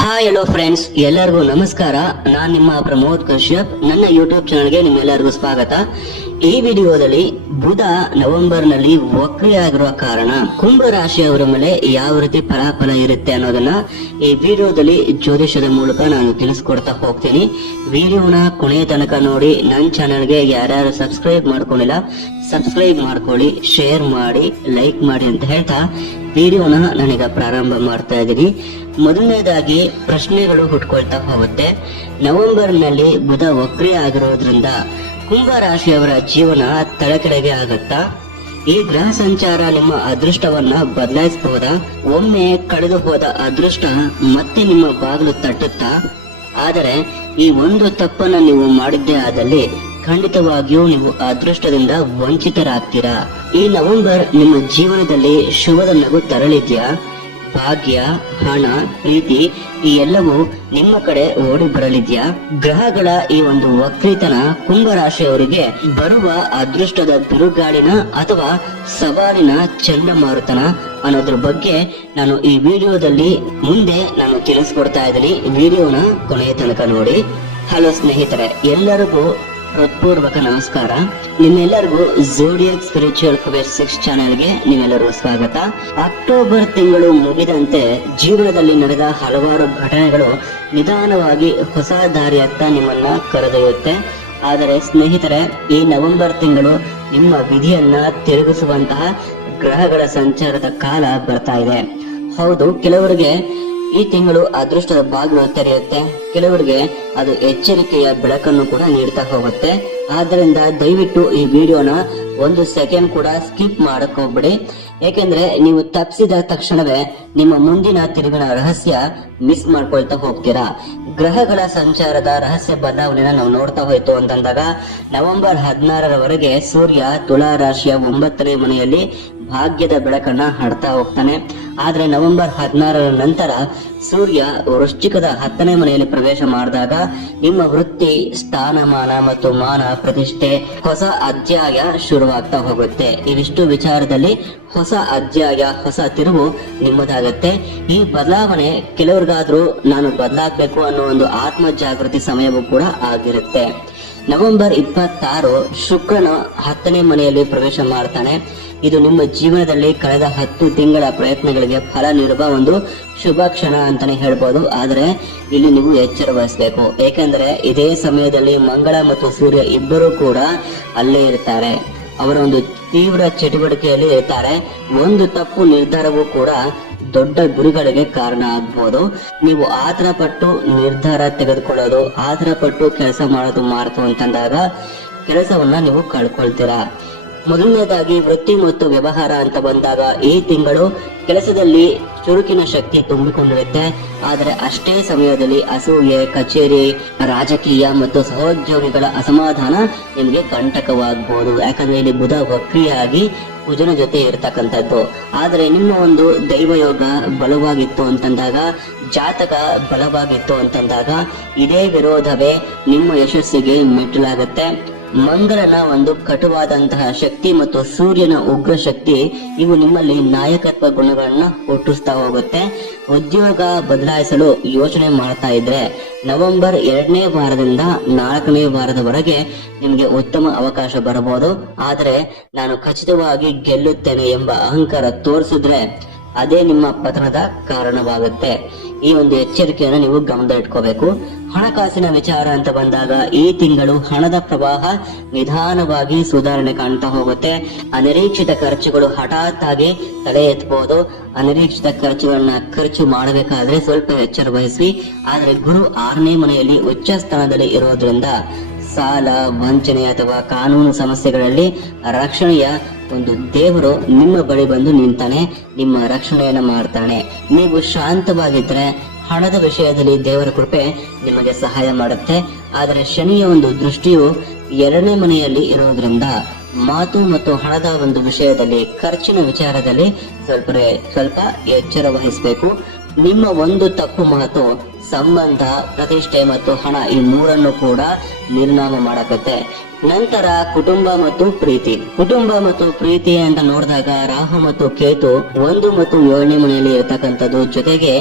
Hi hello friends, ಎಲ್ಲರಿಗೂ ನಮಸ್ಕಾರ. ನಾನು ನಿಮ್ಮ ಪ್ರಮೋದ್ ಕಶ್ಯಪ್. ನನ್ನ ಯೂಟ್ಯೂಬ್ ಚಾನಲ್ಗೆ ನಿಮ್ಮೆಲ್ಲರಿಗೂ ಸ್ವಾಗತ. ಈ ವಿಡಿಯೋದಲ್ಲಿ ಬುಧ ನವೆಂಬರ್ ನಲ್ಲಿ ವಕ್ರಿಯಾಗಿರುವ ಕಾರಣ ಕುಂಭ ರಾಶಿಯವರ ಮೇಲೆ ಯಾವ ರೀತಿ ಫಲಾಫಲ ಇರುತ್ತೆ ಅನ್ನೋದನ್ನ ಈ ವಿಡಿಯೋದಲ್ಲಿ ಜ್ಯೋತಿಷದ ಮೂಲಕ ನಾನು ತಿಳಿಸ್ಕೊಡ್ತಾ ಹೋಗ್ತೀನಿ. ವಿಡಿಯೋನ ಕೊನೆಯ ತನಕ ನೋಡಿ. ನನ್ನ ಚಾನಲ್ಗೆ ಯಾರ್ಯಾರು ಸಬ್ಸ್ಕ್ರೈಬ್ ಮಾಡ್ಕೊಂಡಿಲ್ಲ ಸಬ್ಸ್ಕ್ರೈಬ್ ಮಾಡ್ಕೊಳ್ಳಿ, ಶೇರ್ ಮಾಡಿ, ಲೈಕ್ ಮಾಡಿ ಅಂತ ಹೇಳ್ತಾ ವಿಡಿಯೋನ ನಾನೀಗ ಪ್ರಾರಂಭ ಮಾಡ್ತಾ ಇದ್ದೀನಿ. ಮೊದಲನೇದಾಗಿ ಪ್ರಶ್ನೆಗಳು ಹುಟ್ಕೊಳ್ತಾ ಹೋಗುತ್ತೆ. ನವೆಂಬರ್ ನಲ್ಲಿ ಬುಧ ವಕ್ರಿ ಆಗಿರೋದ್ರಿಂದ ಕುಂಭ ರಾಶಿಯವರ ಜೀವನ ತಳಕೆಳಗೆ ಆಗುತ್ತಾ? ಈ ಗ್ರಹ ಸಂಚಾರ ನಿಮ್ಮ ಅದೃಷ್ಟವನ್ನ ಬದಲಾಯಿಸಬಹುದಾ? ಒಮ್ಮೆ ಕಳೆದು ಹೋದ ಅದೃಷ್ಟ ಮತ್ತೆ ನಿಮ್ಮ ಬಾಗಿಲು ತಟ್ಟುತ್ತಾ? ಆದರೆ ಈ ಒಂದು ತಪ್ಪನ್ನ ನೀವು ಮಾಡಿದ್ದೇ ಆದಲ್ಲಿ ಖಂಡಿತವಾಗಿಯೂ ನೀವು ಅದೃಷ್ಟದಿಂದ ವಂಚಿತರಾಗ್ತೀರಾ. ಈ ನವೆಂಬರ್ ನಿಮ್ಮ ಜೀವನದಲ್ಲಿ ಶುಭದ ನಗು ತರಲಿದ್ಯಾ? ಭಾಗ್ಯ, ಹಣ, ಪ್ರೀತಿ ಈ ಎಲ್ಲವೂ ನಿಮ್ಮ ಕಡೆ ಓಡಿ ಬರಲಿದ್ಯಾ? ಗ್ರಹಗಳ ಈ ಒಂದು ವಕ್ರೀತನ ಕುಂಭ ರಾಶಿಯವರಿಗೆ ಬರುವ ಅದೃಷ್ಟದ ಬಿರುಗಾಳಿನ ಅಥವಾ ಸವಾಲಿನ ಚಂಡಮಾರುತನ ಅನ್ನೋದ್ರ ಬಗ್ಗೆ ನಾನು ಈ ವಿಡಿಯೋದಲ್ಲಿ ಮುಂದೆ ನಾನು ತಿಳಿಸ್ಕೊಡ್ತಾ ಇದ್ದೀನಿ. ವಿಡಿಯೋನ ಕೊನೆಯ ತನಕ ನೋಡಿ. ಹಲೋ ಸ್ನೇಹಿತರೆ, ಎಲ್ಲರಿಗೂ ಹೃತ್ಪೂರ್ವಕ ನಮಸ್ಕಾರ. ನಿಮ್ಮೆಲ್ಲರಿಗೂ ಝೋಡಿಯಾಕ್ ಸ್ಪಿರಿಚುವಲ್ ಕ್ವೆಸ್ಟ್ 6 ಚಾನೆಲ್ಗೆ ನಿಮ್ಮೆಲ್ಲರಿಗೂ ಸ್ವಾಗತ. ಅಕ್ಟೋಬರ್ ತಿಂಗಳು ಮುಗಿದಂತೆ ಜೀವನದಲ್ಲಿ ನಡೆದ ಹಲವಾರು ಘಟನೆಗಳು ನಿಧಾನವಾಗಿ ಹೊಸ ದಾರಿಯತ್ತ ನಿಮ್ಮನ್ನ ಕರೆದೊಯ್ಯುತ್ತೆ. ಆದರೆ ಸ್ನೇಹಿತರೆ, ಈ ನವೆಂಬರ್ ತಿಂಗಳು ನಿಮ್ಮ ವಿಧಿಯನ್ನ ತಿರುಗಿಸುವಂತಹ ಗ್ರಹಗಳ ಸಂಚಾರದ ಕಾಲ ಬರ್ತಾ ಇದೆ. ಹೌದು, ಕೆಲವರಿಗೆ ಈ ತಿಂಗಳು ಅದೃಷ್ಟದ ಬಾಗಿಲು ತೆರೆಯುತ್ತೆ, ಕೆಲವರಿಗೆ ಅದು ಎಚ್ಚರಿಕೆಯ ಬೆಳಕನ್ನು ಕೂಡ ನೀಡ್ತಾ ಹೋಗುತ್ತೆ. ಆದ್ದರಿಂದ ದಯವಿಟ್ಟು ಈ ವಿಡಿಯೋನ ಒಂದು ಸೆಕೆಂಡ್ ಕೂಡ ಸ್ಕಿಪ್ ಮಾಡಕ್ ಹೋಗ್ಬೇಡಿ. ಯಾಕೆಂದ್ರೆ ನೀವು ತಪ್ಪಿಸಿದ ತಕ್ಷಣವೇ ನಿಮ್ಮ ಮುಂದಿನ ತಿರುವಿನ ರಹಸ್ಯ ಮಿಸ್ ಮಾಡ್ಕೊಳ್ತಾ ಹೋಗ್ತೀರಾ. ಗ್ರಹಗಳ ಸಂಚಾರದ ರಹಸ್ಯ ಬದಲಾವಣೆನ ನಾವು ನೋಡ್ತಾ ಹೋಯ್ತು ಅಂತಂದಾಗ ನವೆಂಬರ್ 16ರವರೆಗೆ ಸೂರ್ಯ ತುಲಾ ರಾಶಿಯ 9ನೇ ಮನೆಯಲ್ಲಿ ಭಾಗ್ಯದ ಬೆಳಕನ್ನ ಹಡ್ತಾ ಹೋಗ್ತಾನೆ. ಆದ್ರೆ ನವೆಂಬರ್ 16ರ ನಂತರ ಸೂರ್ಯ ವೃಶ್ಚಿಕದ 10ನೇ ಮನೆಯಲ್ಲಿ ಪ್ರವೇಶ ಮಾಡಿದಾಗ ನಿಮ್ಮ ವೃತ್ತಿ, ಸ್ಥಾನಮಾನ ಮತ್ತು ಮಾನ ಪ್ರತಿಷ್ಠೆ ಹೊಸ ಅಧ್ಯಾಯ ಶುರುವಾಗ್ತಾ ಹೋಗುತ್ತೆ. ಇವಿಷ್ಟು ವಿಚಾರದಲ್ಲಿ ಹೊಸ ಅಧ್ಯಾಯ, ಹೊಸ ತಿರುವು ನಿಮ್ಮದಾಗತ್ತೆ. ಈ ಬದಲಾವಣೆ ಕೆಲವ್ರಿಗಾದ್ರೂ ನಾನು ಬದಲಾಗಬೇಕು ಅನ್ನೋ ಒಂದು ಆತ್ಮ ಜಾಗೃತಿ ಸಮಯವೂ ಕೂಡ ಆಗಿರುತ್ತೆ. ನವೆಂಬರ್ 26 ಶುಕ್ರನ 10ನೇ ಮನೆಯಲ್ಲಿ ಪ್ರವೇಶ ಮಾಡ್ತಾನೆ. ಇದು ನಿಮ್ಮ ಜೀವನದಲ್ಲಿ ಕಳೆದ 10 ತಿಂಗಳ ಪ್ರಯತ್ನಗಳಿಗೆ ಫಲ ನೀಡುವ ಒಂದು ಶುಭ ಕ್ಷಣ ಅಂತಾನೆ ಹೇಳ್ಬೋದು. ಆದ್ರೆ ಇಲ್ಲಿ ನೀವು ಎಚ್ಚರ ವಹಿಸಬೇಕು. ಏಕೆಂದ್ರೆ ಇದೇ ಸಮಯದಲ್ಲಿ ಮಂಗಳ ಮತ್ತು ಸೂರ್ಯ ಇಬ್ಬರು ಕೂಡ ಅಲ್ಲೇ ಇರ್ತಾರೆ. ಅವರ ಒಂದು ತೀವ್ರ ಚಟುವಟಿಕೆಯಲ್ಲಿ ಇರ್ತಾರೆ. ಒಂದು ತಪ್ಪು ನಿರ್ಧಾರವೂ ಕೂಡ ದೊಡ್ಡ ಗುರಿಗಳಿಗೆ ಕಾರಣ ಆಗ್ಬಹುದು. ನೀವು ಆತರ ಪಟ್ಟು ನಿರ್ಧಾರ ತೆಗೆದುಕೊಳ್ಳೋದು, ಆತರ ಪಟ್ಟು ಕೆಲಸ ಮಾಡೋದು ಮಾರ್ತು ಅಂತಂದಾಗ ಕೆಲಸವನ್ನ ನೀವು ಕಳ್ಕೊಳ್ತೀರಾ. ಮೊದಲನೇದಾಗಿ ವೃತ್ತಿ ಮತ್ತು ವ್ಯವಹಾರ ಅಂತ ಬಂದಾಗ ಈ ತಿಂಗಳು ಕೆಲಸದಲ್ಲಿ ಚುರುಕಿನ ಶಕ್ತಿ ತುಂಬಿಕೊಂಡಿರುತ್ತೆ. ಆದರೆ ಅಷ್ಟೇ ಸಮಯದಲ್ಲಿ ಅಸೂಯೆ, ಕಚೇರಿ, ರಾಜಕೀಯ ಮತ್ತು ಸಹೋದ್ಯೋಗಿಗಳ ಅಸಮಾಧಾನ ನಿಮಗೆ ಕಂಟಕವಾಗಬಹುದು. ಯಾಕಂದ್ರೆ ಇಲ್ಲಿ ಬುಧ ವಕ್ರಿಯಾಗಿ ಕುಜನ ಜೊತೆ ಇರ್ತಕ್ಕಂಥದ್ದು. ಆದ್ರೆ ನಿಮ್ಮ ಒಂದು ದೈವಯೋಗ ಬಲವಾಗಿತ್ತು ಅಂತಂದಾಗ, ಜಾತಕ ಬಲವಾಗಿತ್ತು ಅಂತಂದಾಗ ಇದೇ ವಿರೋಧವೇ ನಿಮ್ಮ ಯಶಸ್ಸಿಗೆ ಮೆಟ್ಟಿಲಾಗುತ್ತೆ. ಮಂಗಳನ ಒಂದು ಕಟುವಾದಂತಹ ಶಕ್ತಿ ಮತ್ತು ಸೂರ್ಯನ ಉಗ್ರ ಶಕ್ತಿ ಇವು ನಿಮ್ಮಲ್ಲಿ ನಾಯಕತ್ವ ಗುಣಗಳನ್ನ ಹುಟ್ಟಿಸ್ತಾ ಹೋಗುತ್ತೆ. ಉದ್ಯೋಗ ಬದಲಾಯಿಸಲು ಯೋಚನೆ ಮಾಡ್ತಾ ಇದ್ರೆ ನವೆಂಬರ್ 2ನೇ ವಾರದಿಂದ 4ನೇ ವಾರದವರೆಗೆ ನಿಮಗೆ ಉತ್ತಮ ಅವಕಾಶ ಬರಬಹುದು. ಆದರೆ ನಾನು ಖಚಿತವಾಗಿ ಗೆಲ್ಲುತ್ತೇನೆ ಎಂಬ ಅಹಂಕಾರ ತೋರಿಸಿದ್ರೆ ಅದೇ ನಿಮ್ಮ ಪತನದ ಕಾರಣವಾಗುತ್ತೆ. ಈ ಒಂದು ಎಚ್ಚರಿಕೆಯನ್ನು ನೀವು ಗಮನದಲ್ಲಿಟ್ಕೋಬೇಕು. ಹಣಕಾಸಿನ ವಿಚಾರ ಅಂತ ಬಂದಾಗ ಈ ತಿಂಗಳು ಹಣದ ಪ್ರವಾಹ ನಿಧಾನವಾಗಿ ಸುಧಾರಣೆ ಕಾಣ್ತಾ ಹೋಗುತ್ತೆ. ಅನಿರೀಕ್ಷಿತ ಖರ್ಚುಗಳು ಹಠಾತ್ ಆಗಿ ತಲೆ ಎತ್ತಬಹುದು. ಅನಿರೀಕ್ಷಿತ ಖರ್ಚುಗಳನ್ನ ಖರ್ಚು ಮಾಡಬೇಕಾದ್ರೆ ಸ್ವಲ್ಪ ಎಚ್ಚರ ವಹಿಸಿ. ಆದ್ರೆ ಗುರು 6ನೇ ಮನೆಯಲ್ಲಿ ಉಚ್ಚ ಸ್ಥಾನದಲ್ಲಿ ಇರೋದ್ರಿಂದ ಸಾಲ, ವಂಚನೆ ಅಥವಾ ಕಾನೂನು ಸಮಸ್ಯೆಗಳಲ್ಲಿ ರಕ್ಷಣೆಯ ಒಂದು ದೇವರು ನಿಮ್ಮ ಬಳಿ ಬಂದು ನಿಂತಾನೆ, ನಿಮ್ಮ ರಕ್ಷಣೆಯನ್ನ ಮಾಡ್ತಾನೆ. ನೀವು ಶಾಂತವಾಗಿದ್ರೆ ಹಣದ ವಿಷಯದಲ್ಲಿ ದೇವರ ಕೃಪೆ ನಿಮಗೆ ಸಹಾಯ ಮಾಡುತ್ತೆ. ಆದರೆ ಶನಿಯ ಒಂದು ದೃಷ್ಟಿಯು 2ನೇ ಮನೆಯಲ್ಲಿ ಇರೋದ್ರಿಂದ ಮಾತು ಮತ್ತು ಹಣದ ಒಂದು ವಿಷಯದಲ್ಲಿ, ಖರ್ಚಿನ ವಿಚಾರದಲ್ಲಿ ಸ್ವಲ್ಪ ಎಚ್ಚರ ವಹಿಸಬೇಕು. ನಿಮ್ಮ ಒಂದು ತಪ್ಪು ಮಾತು ಸಂಬಂಧ, ಪ್ರತಿಷ್ಠೆ ಮತ್ತು ಹಣ ಈ ಮೂರನ್ನು ಕೂಡ ನಿರ್ನಾಮ ಮಾಡಕತ್ತೆ. ನಂತರ ಕುಟುಂಬ ಮತ್ತು ಪ್ರೀತಿ ಅಂತ ನೋಡಿದಾಗ ರಾಹು ಮತ್ತು ಕೇತು 1 ಮತ್ತು 7ನೇ ಮನೆಯಲ್ಲಿ ಇರತಕ್ಕಂಥದ್ದು, ಜೊತೆಗೆ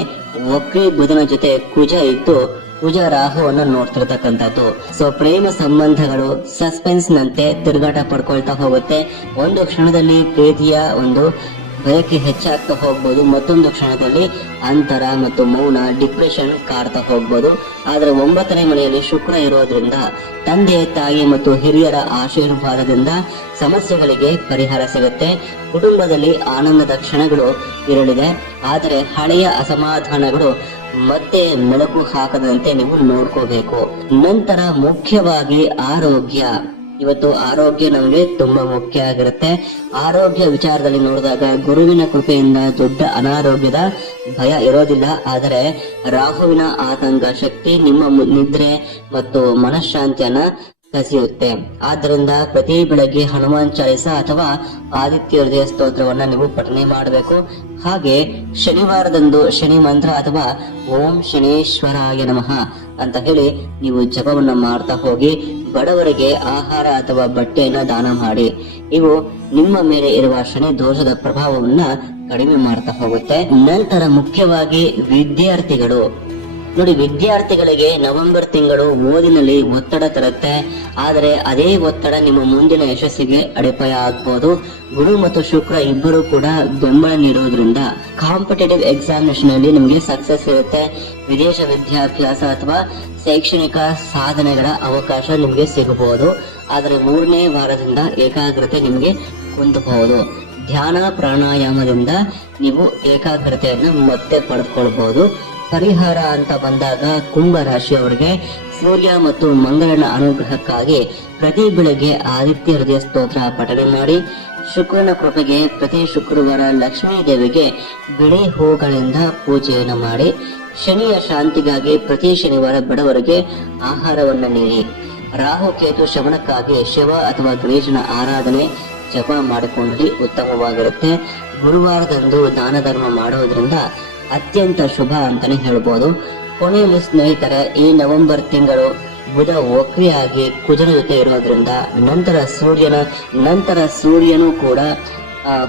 ವಕ್ರಿ ಬುಧನ ಜೊತೆ ಕುಜ ಇದ್ದು ಕುಜ ರಾಹುವನ್ನು ನೋಡ್ತಿರ್ತಕ್ಕಂಥದ್ದು. ಸೊ ಪ್ರೇಮ ಸಂಬಂಧಗಳು ಸಸ್ಪೆನ್ಸ್ ನಂತೆ ತಿರುಗಾಟ ಪಡ್ಕೊಳ್ತಾ ಹೋಗುತ್ತೆ. ಒಂದು ಕ್ಷಣದಲ್ಲಿ ಪ್ರೀತಿಯ ಒಂದು ಬಯಕೆ ಹೆಚ್ಚಾಗ್ತಾ ಹೋಗ್ಬೋದು, ಮತ್ತೊಂದು ಕ್ಷಣದಲ್ಲಿ ಅಂತರ ಮತ್ತು ಮೌನ ಡಿಪ್ರೆಷನ್ ಕಾಡ್ತಾ ಹೋಗ್ಬೋದು. ಆದ್ರೆ 9ನೇ ಮನೆಯಲ್ಲಿ ಶುಕ್ರ ಇರೋದ್ರಿಂದ ತಂದೆ ತಾಯಿ ಮತ್ತು ಹಿರಿಯರ ಆಶೀರ್ವಾದದಿಂದ ಸಮಸ್ಯೆಗಳಿಗೆ ಪರಿಹಾರ ಸಿಗುತ್ತೆ. ಕುಟುಂಬದಲ್ಲಿ ಆನಂದದ ಕ್ಷಣಗಳು ಇರಲಿದೆ, ಆದರೆ ಹಳೆಯ ಅಸಮಾಧಾನಗಳು ಮತ್ತೆ ಮೆಲುಕು ಹಾಕದಂತೆ ನೀವು ನೋಡ್ಕೋಬೇಕು. ನಂತರ ಮುಖ್ಯವಾಗಿ ಆರೋಗ್ಯ. ಇವತ್ತು ಆರೋಗ್ಯ ನಮಗೆ ತುಂಬಾ ಮುಖ್ಯ ಆಗಿರುತ್ತೆ. ಆರೋಗ್ಯ ವಿಚಾರದಲ್ಲಿ ನೋಡಿದಾಗ ಗುರುವಿನ ಕೃಪೆಯಿಂದ ದೊಡ್ಡ ಅನಾರೋಗ್ಯದ ಭಯ ಇರೋದಿಲ್ಲ, ಆದರೆ ರಾಹುವಿನ ಆತಂಕ ಶಕ್ತಿ ನಿಮ್ಮ ನಿದ್ರೆ ಮತ್ತು ಮನಃಶಾಂತಿಯನ್ನ ಕಸಿಯುತ್ತೆ. ಆದ್ದರಿಂದ ಪ್ರತಿ ಬೆಳಗ್ಗೆ ಹನುಮಾನ್ ಚಾಲಿಸ ಅಥವಾ ಆದಿತ್ಯ ಹೃದಯ ಸ್ತೋತ್ರವನ್ನ ನೀವು ಪಠನೆ ಮಾಡಬೇಕು. ಹಾಗೆ ಶನಿವಾರದಂದು ಶನಿ ಮಂತ್ರ ಅಥವಾ ಓಂ ಶನೇಶ್ವರಾಯ ನಮಃ ಅಂತ ಹೇಳಿ ನೀವು ಜಪವನ್ನ ಮಾಡ್ತಾ ಹೋಗಿ. ಬಡವರಿಗೆ ಆಹಾರ ಅಥವಾ ಬಟ್ಟೆಯನ್ನ ದಾನ ಮಾಡಿ. ಇವು ನಿಮ್ಮ ಮೇಲೆ ಇರುವ ಶನಿ ದೋಷದ ಪ್ರಭಾವವನ್ನ ಕಡಿಮೆ ಮಾಡ್ತಾ ಹೋಗುತ್ತೆ. ನಂತರ ಮುಖ್ಯವಾಗಿ ವಿದ್ಯಾರ್ಥಿಗಳು ನೋಡಿ, ವಿದ್ಯಾರ್ಥಿಗಳಿಗೆ ನವೆಂಬರ್ ತಿಂಗಳು ಓದಿನಲ್ಲಿ ಒತ್ತಡ ತರುತ್ತೆ, ಆದರೆ ಅದೇ ಒತ್ತಡ ನಿಮ್ಮ ಮುಂದಿನ ಯಶಸ್ಸಿಗೆ ಅಡೆಪಾಯ ಆಗ್ಬೋದು. ಗುರು ಮತ್ತು ಶುಕ್ರ ಇಬ್ಬರು ಕೂಡ ಬೆಂಬಲ ನೀಡೋದ್ರಿಂದ ಕಾಂಪಿಟೇಟಿವ್ ಎಕ್ಸಾಮಿನೇಷನ್ ಅಲ್ಲಿ ನಿಮಗೆ ಸಕ್ಸಸ್ ಇರುತ್ತೆ. ವಿದೇಶ ವಿದ್ಯಾಭ್ಯಾಸ ಅಥವಾ ಶೈಕ್ಷಣಿಕ ಸಾಧನೆಗಳ ಅವಕಾಶ ನಿಮಗೆ ಸಿಗಬಹುದು. ಆದರೆ 3ನೇ ವಾರದಿಂದ ಏಕಾಗ್ರತೆ ನಿಮಗೆ ಕುಂದಬಹುದು. ಧ್ಯಾನ ಪ್ರಾಣಾಯಾಮದಿಂದ ನೀವು ಏಕಾಗ್ರತೆಯನ್ನು ಮತ್ತೆ ಪಡೆದುಕೊಳ್ಬಹುದು. ಪರಿಹಾರ ಅಂತ ಬಂದಾಗ ಕುಂಭ ರಾಶಿಯವರಿಗೆ ಸೂರ್ಯ ಮತ್ತು ಮಂಗಳನ ಅನುಗ್ರಹಕ್ಕಾಗಿ ಪ್ರತಿ ಬೆಳಗ್ಗೆ ಆದಿತ್ಯ ಹೃದಯ ಸ್ತೋತ್ರ ಪಠನೆ ಮಾಡಿ. ಶುಕ್ರನ ಕೃಪೆಗೆ ಪ್ರತಿ ಶುಕ್ರವಾರ ಲಕ್ಷ್ಮೀ ದೇವಿಗೆ ಬಿಳಿ ಹೂಗಳಿಂದ ಪೂಜೆಯನ್ನು ಮಾಡಿ. ಶನಿಯ ಶಾಂತಿಗಾಗಿ ಪ್ರತಿ ಶನಿವಾರ ಬಡವರಿಗೆ ಆಹಾರವನ್ನು ನೀಡಿ. ರಾಹು ಕೇತು ಶಮನಕ್ಕಾಗಿ ಶಿವ ಅಥವಾ ಗಣೇಶನ ಆರಾಧನೆ ಜಪ ಮಾಡಿಕೊಂಡ್ರೆ ಉತ್ತಮವಾಗಿರುತ್ತೆ. ಗುರುವಾರದಂದು ದಾನ ಧರ್ಮ ಮಾಡೋದ್ರಿಂದ ಅತ್ಯಂತ ಶುಭ ಅಂತಾನೆ ಹೇಳ್ಬೋದು. ಕೊನೆಯಲ್ಲಿ ಸ್ನೇಹಿತರ, ಈ ನವೆಂಬರ್ ತಿಂಗಳು ಬುಧ ವಕ್ರಿಯಾಗಿ ಕುಜನ ಜೊತೆ ಇರೋದ್ರಿಂದ ನಂತರ ಸೂರ್ಯನು ಕೂಡ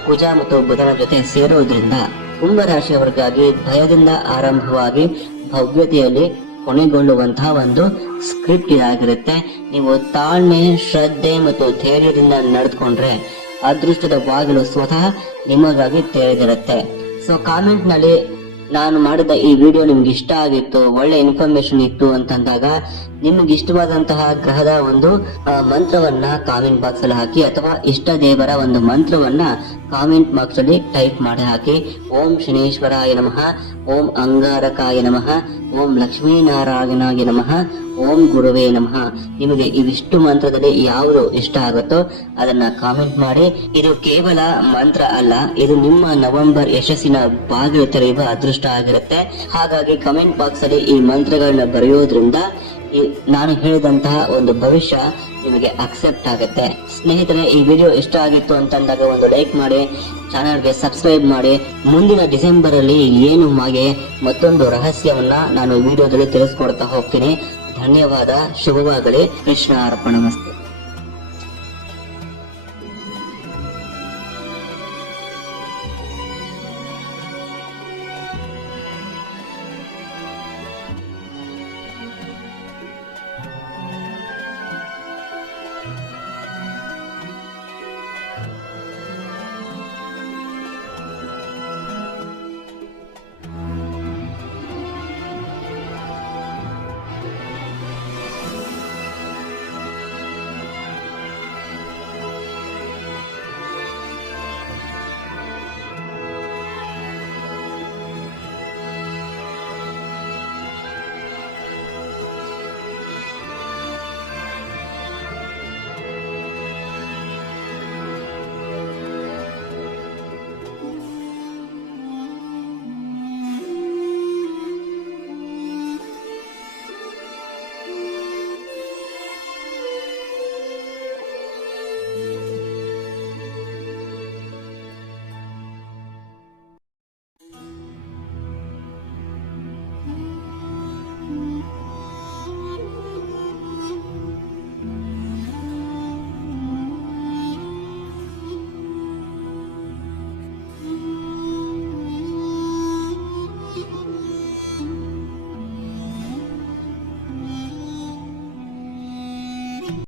ಕುಜ ಮತ್ತು ಬುಧನ ಜೊತೆ ಸೇರೋದ್ರಿಂದ ಕುಂಭರಾಶಿಯವರಿಗಾಗಿ ಭಯದಿಂದ ಆರಂಭವಾಗಿ ಭವ್ಯತೆಯಲ್ಲಿ ಕೊನೆಗೊಳ್ಳುವಂತಹ ಒಂದು ಸ್ಕ್ರಿಪ್ಟ್ ಇದಾಗಿರುತ್ತೆ. ನೀವು ತಾಳ್ಮೆ, ಶ್ರದ್ಧೆ ಮತ್ತು ಧೈರ್ಯದಿಂದ ನಡೆದುಕೊಂಡ್ರೆ ಅದೃಷ್ಟದ ಬಾಗಿಲು ಸ್ವತಃ ನಿಮಗಾಗಿ ತೆರೆದಿರುತ್ತೆ. ಸೊ ಕಾಮೆಂಟ್ ನಲ್ಲಿ ನಾನು ಮಾಡಿದ ಈ ವಿಡಿಯೋ ನಿಮ್ಗೆ ಇಷ್ಟ ಆಗಿತ್ತು, ಒಳ್ಳೆ ಇನ್ಫಾರ್ಮೇಶನ್ ಇತ್ತು ಅಂತಂದಾಗ ನಿಮ್ಗೆ ಇಷ್ಟವಾದಂತಹ ಗ್ರಹದ ಒಂದು ಮಂತ್ರವನ್ನ ಕಾಮೆಂಟ್ ಬಾಕ್ಸ್ ಅಲ್ಲಿ ಹಾಕಿ, ಅಥವಾ ಇಷ್ಟ ದೇವರ ಒಂದು ಮಂತ್ರವನ್ನ ಕಾಮೆಂಟ್ ಬಾಕ್ಸ್ ಅಲ್ಲಿ ಟೈಪ್ ಮಾಡಿ ಹಾಕಿ. ಓಂ ಶನೇಶ್ವರಾಯ ನಮಃ, ಓಂ ಅಂಗಾರಕಾಯ ನಮಃ, ಓಂ ಲಕ್ಷ್ಮೀನಾರಾಯಣಾಯ ನಮಃ, ಓಂ ಗುರುವೇ ನಮಃ. ನಿಮಗೆ ಇವಿಷ್ಟು ಮಂತ್ರದಲ್ಲಿ ಯಾವುದು ಇಷ್ಟ ಆಗುತ್ತೋ ಅದನ್ನ ಕಾಮೆಂಟ್ ಮಾಡಿ. ಇದು ಕೇವಲ ಮಂತ್ರ ಅಲ್ಲ, ಇದು ನಿಮ್ಮ ನವೆಂಬರ್ ಯಶಸ್ಸಿನ ಬಾಗಿಲು ತೆರೆಯುವ ಅದೃಷ್ಟ ಆಗಿರುತ್ತೆ. ಹಾಗಾಗಿ ಕಮೆಂಟ್ ಬಾಕ್ಸ್ ಅಲ್ಲಿ ಈ ಮಂತ್ರಗಳನ್ನ ಬರೆಯೋದ್ರಿಂದ ನಾನು ಹೇಳಿದಂತಹ ಒಂದು ಭವಿಷ್ಯ ನಿಮಗೆ ಅಕ್ಸೆಪ್ಟ್ ಆಗುತ್ತೆ. ಸ್ನೇಹಿತರೆ, ಈ ವಿಡಿಯೋ ಇಷ್ಟ ಆಗಿತ್ತು ಅಂತಂದಾಗ ಒಂದು ಲೈಕ್ ಮಾಡಿ, ಚಾನಲ್ಗೆ ಸಬ್ಸ್ಕ್ರೈಬ್ ಮಾಡಿ. ಮುಂದಿನ ಡಿಸೆಂಬರ್ ಅಲ್ಲಿ ಏನು ಮಾಗೆ ಮತ್ತೊಂದು ರಹಸ್ಯವನ್ನ ನಾನು ವಿಡಿಯೋದಲ್ಲಿ ತಿಳಿಸ್ಕೊಡ್ತಾ ಹೋಗ್ತೀನಿ. ಧನ್ಯವಾದ. ಶುಭವಾಗಲಿ. ಕೃಷ್ಣ ಅರ್ಪಣಮಸ್ತು.